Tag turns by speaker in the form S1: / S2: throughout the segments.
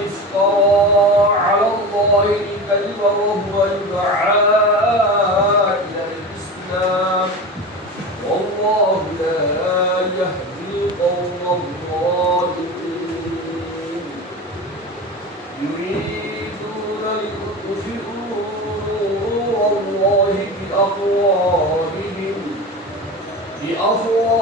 S1: افترى على الله الكذب وهو يدعى الى الاسلام والله لا يهدي قوم الظالمين يريدون ليطفئوا الله بافواههم بافواههم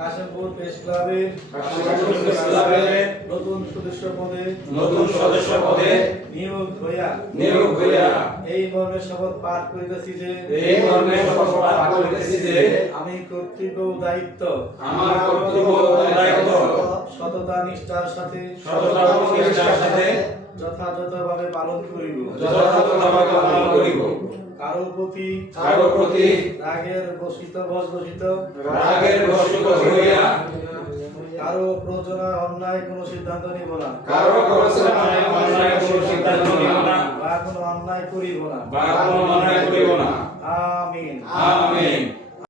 S2: কাশেপুর press ক্লাবের
S3: কাশেপুর
S2: সদস্য পদে
S3: নতুন সদস্য পদে নিয়োগ হইয়া
S2: এই মর্মে শপথ পাঠ করিতেছি যে
S3: এই মর্মে শপথ পাঠ করিতেছি
S2: আমি কর্তৃত্ব দায়িত্ব
S3: আমার কর্তৃত্ব দায়িত্ব
S2: সততা নিষ্ঠার সাথে
S3: সততা নিষ্ঠার সাথে
S2: যথাযথভাবে পালন করিব
S3: যথাযথভাবে পালন করিব
S2: কারো প্রতি
S3: কারো প্রতি
S2: রাগের বসিত বজ্রসিত
S3: রাগের বসিত
S2: কোনো সিদ্ধান্ত নিব না
S3: কারো কারো মাথায় কোনো সিদ্ধান্ত নিব না
S2: বা কোনো অন্যায় করিব না
S3: বা কোনো অন্যায় করিব না